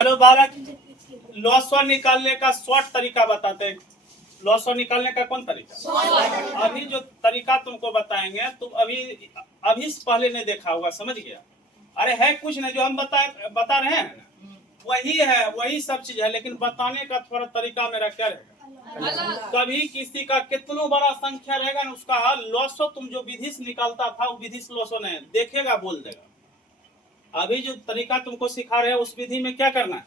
Hello बालक, lasso निकालने का शॉर्ट तरीका बताते हैं। लॉसो निकालने का कौन तरीका? अभी जो तरीका तुमको बताएंगे तुम अभी से पहले नहीं देखा होगा, समझ गया? अरे है कुछ नहीं, जो हम बता रहे हैं ना, वही है, वही सब चीज है, लेकिन बताने का थोड़ा तरीका मेरा क्या रहेगा। कभी किसी का कितना बड़ा संख्या रहेगा ना, उसका लॉसो तुम जो विधि से निकालता था वो विधि से लॉसो नहीं देखेगा, बोल देगा। अभी जो तरीका तुमको सिखा रहे हैं उस विधि में क्या करना है,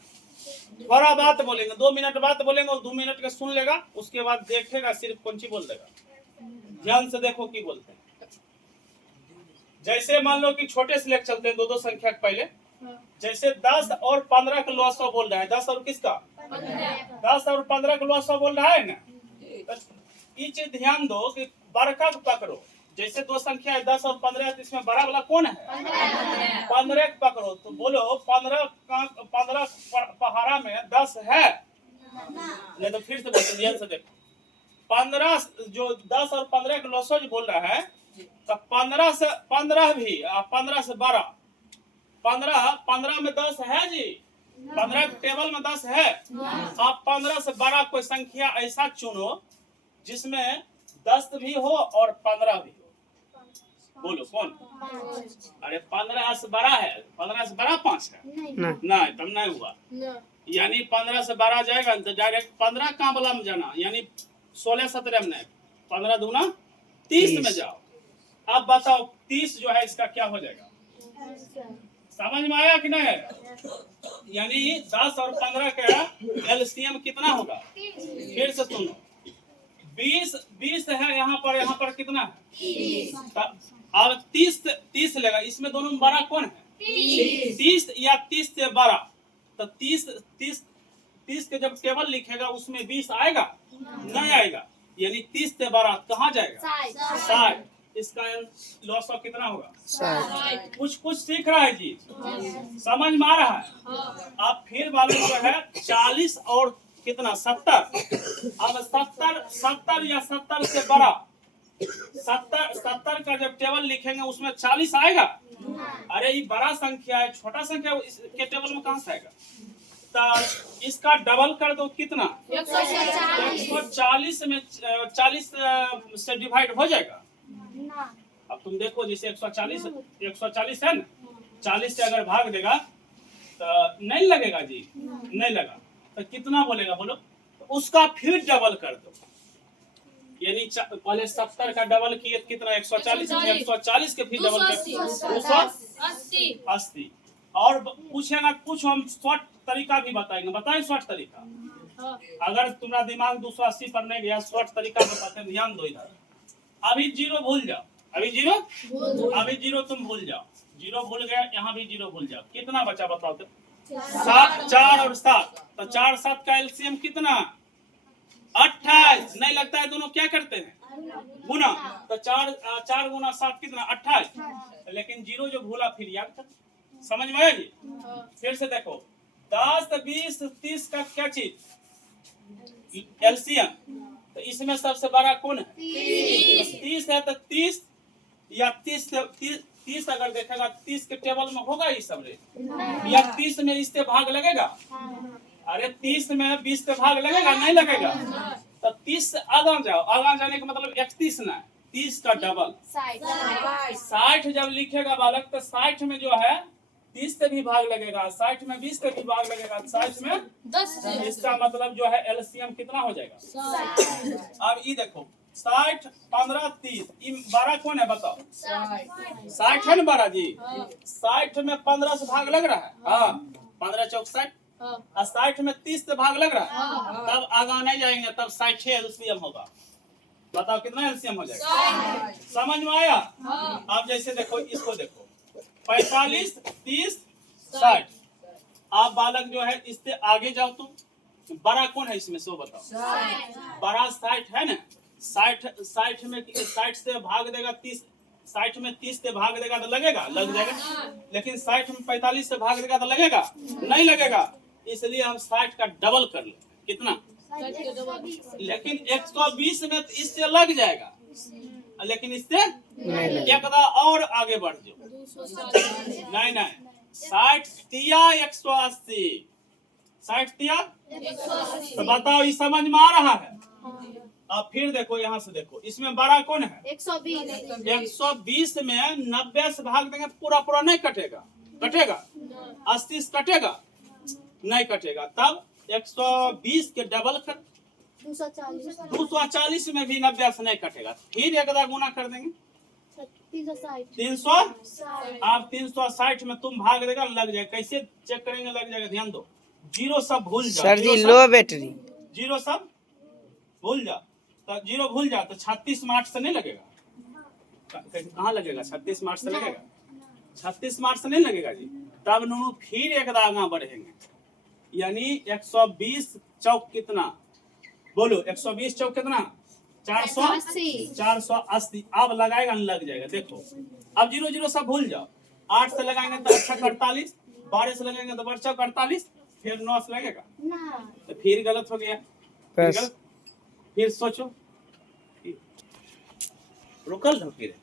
थोड़ा बात बोलेंगे, 2 मिनट बात बोलेंगे और 2 मिनट का सुन लेगा, उसके बाद देखेगा सिर्फ कौन सी बोल देगा। ध्यान से देखो की बोलते हैं। जैसे मान लो कि छोटे से लेकर चलते हैं, दो संख्या के पहले। जैसे 10 और 15 का लॉसो बोल रहा है, 10 और किसका 10 और 15 का लॉसो बोल रहा है ना। ये चीज ध्यान दो कि बड़का को पकड़ो। जैसे दो संख्या है 10 और 15, तो इसमें बड़ा वाला कौन है? 15 पकड़ो, तो बोलो 15 पहाड़ा में 10 है। नहीं तो फिर से बोलो, ध्यान से देखो। 15 जो 10 और 15 के लॉसो बोल रहा है, तो 15 से 15 भी 15 से 12, 15 में 10 है जी, 15 के टेबल में 10 है। आप 15 से 12 कोई संख्या ऐसा चुनो जिसमें 10 भी हो और 15 भी हो। बोलो कौन? अरे 15 से 12 है, 15 से 12 5 है नहीं, तब नहीं हुआ। यानी 15 से 12 जाएगा तो डायरेक्ट 15 कहाँ वाला में जाना, यानी 16 17 में नहीं, 15 दूना 30 में जाओ। अब बताओ 30 जो है इसका क्या हो जाएगा, समझ में आया कि नहीं? यानी 10 और 15 का एलसीएम कितना होगा? फिर से सुनो, 20 है यहाँ पर कितना है? अब 30 लेगा, इसमें दोनों में बड़ा कौन है? 30 या 30 से बड़ा। तो 30 के जब टेबल लिखेगा उसमें 20 आएगा? नहीं आएगा। यानी 30 से बड़ा कहाँ जाएगा? 60। इसका लॉसो कितना होगा? 60। कुछ सीख रहा है जी, समझ में आ रहा है? अब फिर वाले जो है 40 और कितना 70। अब 70 या 70 से बड़ा, 70 का जब टेबल लिखेंगे उसमें 40 आएगा? अरे ये बड़ा संख्या है, छोटा संख्या इसके टेबल में कहां से आएगा? तो इसका डबल कर दो, कितना? 140 में 40 से डिवाइड हो जाएगा। अब तुम देखो, जैसे 140 है ना, 40 से अगर भाग देगा तो नहीं लगेगा जी, नहीं लगा तो कितना बोलेगा बोलो? तो उसका फिर डबल कर दो, यानी पहले 70 का डबल किए कितना? 140, 140 के फिर डबल कर 280। और पूछेगा कुछ, हम शॉर्ट तरीका भी बताएंगे। बताएं शॉर्ट तरीका? अगर तुम्हारा दिमाग 280 पर नहीं गया, शॉर्ट तरीका बताते हैं, ध्यान दो इधर। अभी 0 भूल जाओ, अभी 0 तुम भूल जाओ, 0 भूल गए, यहाँ भी 0 भूल जाओ। कितना बचा बताओ तो? 4 और 7, तो 4 7 का एलसीएम कितना? 28। नहीं लगता है दोनों क्या करते हैं? गुना। तो 4 गुना 7 कितना? 28। लेकिन 0 जो भूला फिर याद कर, समझ में आया जी? फिर से देखो, 10 20 30 का क्या चीज? एलसीएम। तो इसमें सबसे बड़ा कौन है? 30 है। तो 30 या 30 अगर देखेगा 30 के टेबल में होगा ये सब रे, या 30 में इससे भाग लगेगा? अरे 30 में 20 से भाग लगेगा? नहीं लगेगा। तो 30 से आगे जाओ, आगे जाने का मतलब 31 ना, 30 का डबल 60 जब लिखेगा बालक, तो 60 में जो है 30 से भी भाग लगेगा, 60 में 20 से भी भाग लगेगा, 60 में 10। इसका मतलब जो है एलसीएम कितना हो जाएगा? अब ये देखो, 60 15 30, ये 12 कौन है बताओ? 60 है ना 12 जी। 60 में 15 से भाग लग रहा है, हाँ, 15 चौक 60। 60 में 30 से भाग लग रहा है, तब आगे नहीं जाएंगे, तब 60 एलसीएम होगा। बताओ कितना एलसीएम हो जाएगा? समझ में आया? अब जैसे देखो, इसको देखो, 45 30 60। आप बालक जो है इससे आगे जाओ, तुम बड़ा कौन है इसमें सो बताओ? बड़ा 60 है ना। 60 में 60 से भाग देगा 30, 60 में 30 से भाग देगा तो लगेगा, लग जाएगा। लेकिन 60 में 45 से भाग देगा तो लगेगा? नहीं लगेगा। इसलिए हम 60 का डबल कर लेते हैं। कितना? लेकिन 120 में तो इससे लग जाएगा, लेकिन इससे एक और आगे बढ़ जाओ। नहीं 60 दिया 180, 60 दिया, तो बताओ ये समझ में आ रहा है? अब फिर देखो यहाँ से देखो, इसमें बड़ा कौन है? 120। 120 में 90 से भाग देंगे, पूरा पूरा नहीं कटेगा, कटेगा? 80 से कटेगा नहीं कटेगा। तब 120 के डबल कर 240। 240 में भी 90 से नहीं कटेगा। फिर एक बार गुना कर देंगे 360। 300। अब 360 में तुम भाग देगा, लग जाएगा। कैसे चेक करेंगे? लग जाएगा। ध्यान दो, जीरो सब भूल जाओ। सर जी लो बैटरी, जीरो सब भूल जाओ। तो जीरो भूल जाओ तो 36 में 8 से नहीं लगेगा। कहाँ लगेगा? 36 में 8 से लगेगा? 36 में 8 से नहीं लगेगा जी। तब नूनू फिर एक आगा बढ़ेंगे, यानी 120 चौक कितना? बोलो, 120 चौक कितना? 480। अब लगाएगा, लग जाएगा। देखो अब जीरो जीरो सब भूल जाओ। 8 से लगाएंगे तो 8 48, 12 से लगाएंगे तो 12 48, फिर 9 से लगेगा ना, तो फिर गलत हो गया। फिर सोचो, रुकल रहो फिर